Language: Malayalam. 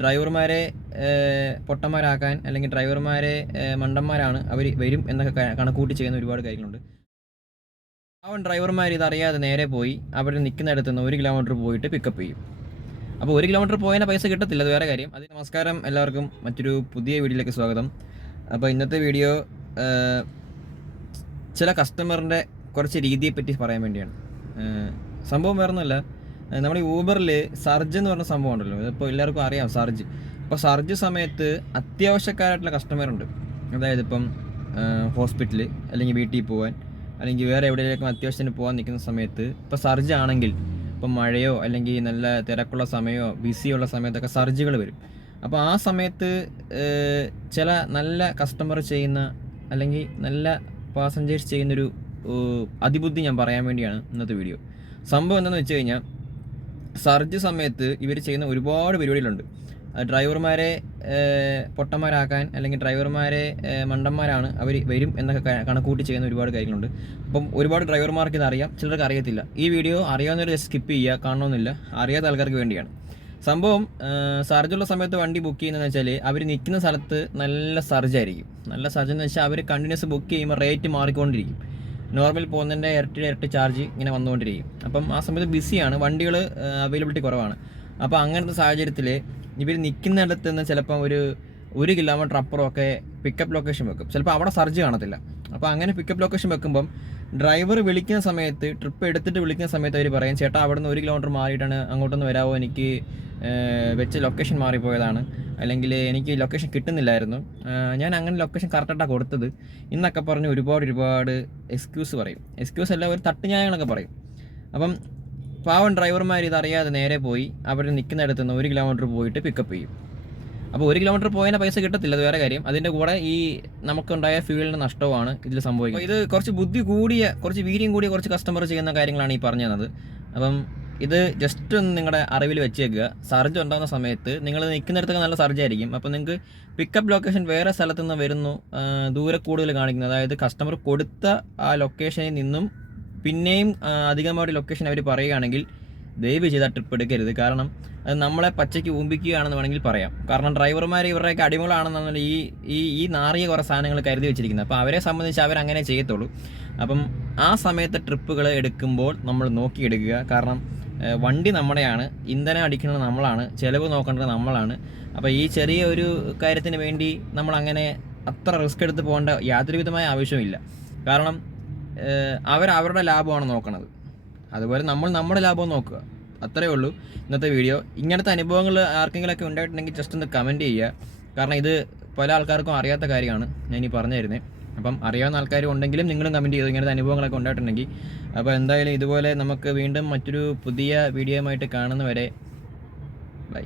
ഡ്രൈവർമാരെ പൊട്ടന്മാരാക്കാൻ അല്ലെങ്കിൽ ഡ്രൈവർമാരെ മണ്ടന്മാരാണ് അവർ വരും എന്നൊക്കെ കണക്കൂട്ടി ചെയ്യുന്ന ഒരുപാട് കാര്യങ്ങളുണ്ട്. അവൻ ഡ്രൈവർമാർ ഇതറിയാതെ നേരെ പോയി അവർ നിൽക്കുന്നിടത്ത് നിന്ന് 1 കിലോമീറ്റർ പോയിട്ട് പിക്കപ്പ് ചെയ്യും. അപ്പോൾ 1 കിലോമീറ്റർ പോയതിന് പൈസ കിട്ടത്തില്ല, അത് വേറെ കാര്യം. നമസ്കാരം, എല്ലാവർക്കും മറ്റൊരു പുതിയ വീഡിയോയിലേക്ക് സ്വാഗതം. അപ്പോൾ ഇന്നത്തെ വീഡിയോ ചില കസ്റ്റമറിൻ്റെ കുറച്ച് രീതിയെ പറ്റി പറയാൻ വേണ്ടിയാണ്. സംഭവം വേറൊന്നുമല്ല, നമ്മുടെ ഈ ഊബറിൽ സർജ് എന്ന് പറഞ്ഞ സംഭവം ഉണ്ടല്ലോ, ഇപ്പോൾ എല്ലാവർക്കും അറിയാം സർജ്. അപ്പോൾ സർജ് സമയത്ത് അത്യാവശ്യക്കാരായിട്ടുള്ള കസ്റ്റമറുണ്ട്. അതായത് ഇപ്പം ഹോസ്പിറ്റൽ അല്ലെങ്കിൽ വീട്ടിൽ പോകാൻ അല്ലെങ്കിൽ വേറെ എവിടെയെങ്കിലും അത്യാവശ്യത്തിന് പോകാൻ നിൽക്കുന്ന സമയത്ത് ഇപ്പോൾ സർജ് ആണെങ്കിൽ ഇപ്പം മഴയോ അല്ലെങ്കിൽ നല്ല തിരക്കുള്ള സമയമോ ബിസിയുള്ള സമയത്തൊക്കെ സർജുകൾ വരും. അപ്പോൾ ആ സമയത്ത് ചില നല്ല കസ്റ്റമർ ചെയ്യുന്ന അല്ലെങ്കിൽ നല്ല പാസഞ്ചേഴ്സ് ചെയ്യുന്നൊരു അതിബുദ്ധി ഞാൻ പറയാൻ വേണ്ടിയാണ് ഇന്നത്തെ വീഡിയോ. സംഭവം എന്താണെന്ന് വെച്ച് കഴിഞ്ഞാൽ, സർജ് സമയത്ത് ഇവർ ചെയ്യുന്ന ഒരുപാട് പരിപാടികളുണ്ട്. ഡ്രൈവർമാരെ പൊട്ടന്മാരാക്കാൻ അല്ലെങ്കിൽ ഡ്രൈവർമാരെ മണ്ടന്മാരാണ് അവർ വരും എന്നൊക്കെ കണക്കൂട്ടി ചെയ്യുന്ന ഒരുപാട് കാര്യങ്ങളുണ്ട്. അപ്പം ഒരുപാട് ഡ്രൈവർമാർക്ക് ഇതറിയാം, ചിലർക്ക് അറിയത്തില്ല. ഈ വീഡിയോ അറിയാവുന്നവർ സ്കിപ്പ് ചെയ്യുക, കാണണമെന്നില്ല. അറിയാത്ത ആൾക്കാർക്ക് വേണ്ടിയാണ് സംഭവം. സർജുള്ള സമയത്ത് വണ്ടി ബുക്ക് ചെയ്യുന്നതെന്ന് വെച്ചാൽ അവർ നിൽക്കുന്ന സ്ഥലത്ത് നല്ല സർജായിരിക്കും. നല്ല സർജ് എന്ന് വെച്ചാൽ അവർ കണ്ടിന്യൂസ് ബുക്ക് ചെയ്യുമ്പോൾ റേറ്റ് മാറിക്കൊണ്ടിരിക്കും. നോർമൽ പോകുന്നതിൻ്റെ ഇരട്ടി ചാർജ് ഇങ്ങനെ വന്നുകൊണ്ടിരിക്കും. അപ്പം ആ സമയത്ത് ബിസിയാണ്, വണ്ടികൾ അവൈലബിലിറ്റി കുറവാണ്. അപ്പോൾ അങ്ങനത്തെ സാഹചര്യത്തിൽ ഇവർ നിൽക്കുന്നിടത്ത് നിന്ന് ചിലപ്പം ഒരു കിലോമീറ്റർ അപ്പുറമൊക്കെ പിക്കപ്പ് ലൊക്കേഷൻ വെക്കും. ചിലപ്പോൾ അവിടെ സർജ് കാണത്തില്ല. അപ്പോൾ അങ്ങനെ പിക്കപ്പ് ലൊക്കേഷൻ വെക്കുമ്പം ഡ്രൈവർ വിളിക്കുന്ന സമയത്ത്, ട്രിപ്പ് എടുത്തിട്ട് വിളിക്കുന്ന സമയത്ത് അവർ പറയും, ചേട്ടാ അവിടെ നിന്ന് 1 കിലോമീറ്റർ മാറിയിട്ടാണ്, അങ്ങോട്ടൊന്ന് വരാമോ, എനിക്ക് വെച്ച ലൊക്കേഷൻ മാറിപ്പോയതാണ്, അല്ലെങ്കിൽ എനിക്ക് ലൊക്കേഷൻ കിട്ടുന്നില്ലായിരുന്നു, ഞാൻ അങ്ങനെ ലൊക്കേഷൻ കറക്റ്റായിട്ടാണ് കൊടുത്തത് എന്നൊക്കെ പറഞ്ഞ് ഒരുപാട് എക്സ്ക്യൂസ് പറയും. എക്സ്ക്യൂസ് അല്ല, ഒരു തട്ടുന്യായങ്ങളൊക്കെ പറയും. അപ്പം പാവം ഡ്രൈവർമാർ ഇതറിയാതെ നേരെ പോയി അവർ നിൽക്കുന്നിടത്ത് നിന്ന് 1 കിലോമീറ്റർ പോയിട്ട് പിക്കപ്പ് ചെയ്യും. അപ്പോൾ 1 കിലോമീറ്റർ പോയതിന് പൈസ കിട്ടത്തില്ല, അത് വേറെ കാര്യം. അതിൻ്റെ കൂടെ ഈ നമുക്കുണ്ടായ ഫ്യൂവലിൻ്റെ നഷ്ടമാണ് ഇതിൽ സംഭവിക്കുന്നത്. ഇത് കുറച്ച് ബുദ്ധി കൂടിയ, കുറച്ച് വീര്യം കൂടിയ കുറച്ച് കസ്റ്റമർ ചെയ്യുന്ന കാര്യങ്ങളാണ് ഈ പറഞ്ഞു തന്നത്. അപ്പം ഇത് ജസ്റ്റ് ഒന്ന് നിങ്ങളുടെ അറിവിൽ വെച്ചേക്കുക. സർജ് ഉണ്ടാകുന്ന സമയത്ത് നിങ്ങൾ നിൽക്കുന്നിടത്തൊക്കെ നല്ല സർജ് ആയിരിക്കും. അപ്പോൾ നിങ്ങൾക്ക് പിക്കപ്പ് ലൊക്കേഷൻ വേറെ സ്ഥലത്തു നിന്ന് വരുന്നു, ദൂരെ കൂടുതൽ കാണിക്കുന്നത്, അതായത് കസ്റ്റമർ കൊടുത്ത ആ ലൊക്കേഷനിൽ നിന്നും പിന്നെയും അധികമായിട്ട് ലൊക്കേഷൻ അവർ പറയുകയാണെങ്കിൽ ദയവ് ചെയ്താൽ ട്രിപ്പ് എടുക്കരുത്. കാരണം അത് നമ്മളെ പച്ചയ്ക്ക് ഊമ്പിക്കുകയാണെന്ന് വേണമെങ്കിൽ പറയാം. കാരണം ഡ്രൈവർമാർ ഇവരുടെയൊക്കെ അടിമകളാണെന്നുള്ള ഈ നാറിയ കുറേ സാധനങ്ങൾ കരുതി വെച്ചിരിക്കുന്നത്. അപ്പോൾ അവരെ സംബന്ധിച്ച് അവരങ്ങനെ ചെയ്യത്തുള്ളൂ. അപ്പം ആ സമയത്ത് ട്രിപ്പുകൾ എടുക്കുമ്പോൾ നമ്മൾ നോക്കിയെടുക്കുക. കാരണം വണ്ടി നമ്മുടെയാണ്, ഇന്ധനം അടിക്കുന്നത് നമ്മളാണ്, ചിലവ് നോക്കേണ്ടത് നമ്മളാണ്. അപ്പോൾ ഈ ചെറിയ ഒരു കാര്യത്തിന് വേണ്ടി നമ്മളങ്ങനെ അത്ര റിസ്ക് എടുത്ത് പോകേണ്ട യാതൊരുവിധമായ ആവശ്യമില്ല. കാരണം അവരുടെ ലാഭമാണ് നോക്കണത്, അതുപോലെ നമ്മൾ നമ്മുടെ ലാഭം നോക്കുക. അത്രയേ ഉള്ളൂ ഇന്നത്തെ വീഡിയോ. ഇങ്ങനത്തെ അനുഭവങ്ങൾ ആർക്കെങ്കിലുമൊക്കെ ഉണ്ടായിട്ടുണ്ടെങ്കിൽ ജസ്റ്റ് ഒന്ന് കമൻറ്റ് ചെയ്യുക. കാരണം ഇത് പല ആൾക്കാർക്കും അറിയാത്ത കാര്യമാണ് ഞാൻ ഈ പറഞ്ഞു തരുന്നത്. അപ്പം അറിയാവുന്ന ആൾക്കാരും ഉണ്ടെങ്കിലും നിങ്ങളും കമൻറ്റ് ചെയ്തു ഇങ്ങനത്തെ അനുഭവങ്ങളൊക്കെ ഉണ്ടായിട്ടുണ്ടെങ്കിൽ. അപ്പോൾ എന്തായാലും ഇതുപോലെ നമുക്ക് വീണ്ടും മറ്റൊരു പുതിയ വീഡിയോയുമായിട്ട് കാണുന്നവരെ ബൈ.